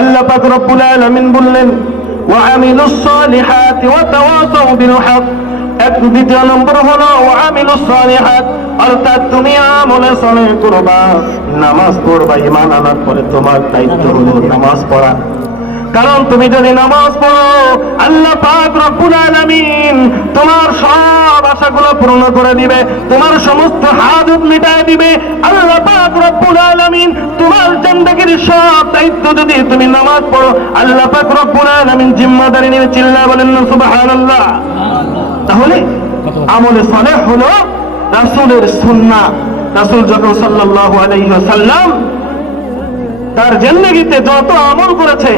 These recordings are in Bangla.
আল্লাহ পাক রব্বুল আলামিন বললেন ওয়া আমিলুস সালিহাতি ওয়া তাওয়াসাউ বিল হক। দ্বিতীয় নম্বর হলো ওয়া আমিলুস সালিহাত, অর্থাৎ তুমি আমলে সালেহ করবা, নামাজ পড়বা। ঈমান আনার পরে তোমার দায়িত্ব হলো নামাজ পড়া। কারণ তুমি যদি নামাজ পড়ো, আল্লাহ পাক রব্বুল আলামিন তোমার সব আশাগুলো পূর্ণ করে দিবে, তোমার সমস্ত হাজত মিটায় দিবে। আল্লাহ পাক রব্বুল আলামিন তোমার জিন্দেগীর সব দায়িত্ব যদি তুমি নামাজ পড়ো, আল্লাহ পাক রব্বুল আলামিন জিম্মাদারি নিয়ে। চিল্লায়া বলেন না সুবহানাল্লাহ। তাহলে আমলে সালেহ হলো রাসূলের সুন্নাহ। রাসূল যখন সাল্লাল্লাহু আলাইহি ওয়াসাল্লাম তার জিন্দেগীতে যত আমল করেছে,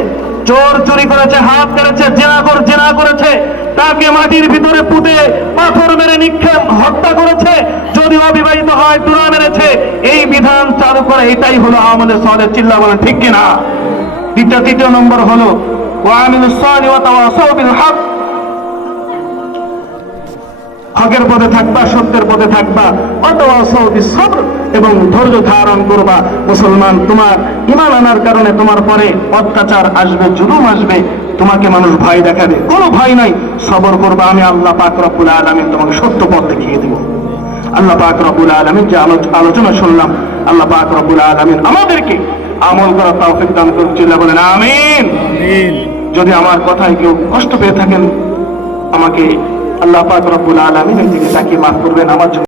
চোর চুরি করেছে, হাত কেটেছে, জেনা করেছে, তাকে মাটির ভিতরে পুঁতে পাথর মেরে নিক্ষেপ হত্যা করেছে, যদি অবিবাহিত হয় তুলা মেরেছে, এই বিধান চালু করে। এটাই হলো আমলে সালেহ। চিল্লা বলেন ঠিক কিনা? তৃতীয় নম্বর হলো ওয়া আমিলুস সালিহ ওয়া তাওয়াসাউ বিল হক। হকের পথে থাকবা, সত্যের পথে থাকবা, এবং ধৈর্য ধারণ করবা। মুসলমান, তোমার ঈমান আনার কারণে তোমার পরে অত্যাচার আসবে, জুলুম আসবে, তোমাকে মানুষ ভয় দেখাবে, কোনো ভয় নাই, সবর করবা। আমি আল্লাহ পাক রব্বুল আলামিন তোমাকে সত্য পথ দেখিয়ে দেব। আল্লাহ পাক রব্বুল আলামিন যে আলোচনা শুনলাম, আল্লাহ পাক রব্বুল আলামিন আমাদেরকে আমল করার তৌফিক দান করুন। চিল্লা বলেন আমিন। যদি আমার কথায় কেউ কষ্ট পেয়ে থাকেন, আমাকে আল্লাহ পাক রব্বুল আলামিন এই দিকে তাকিয়ে মাফ করবেন। আমার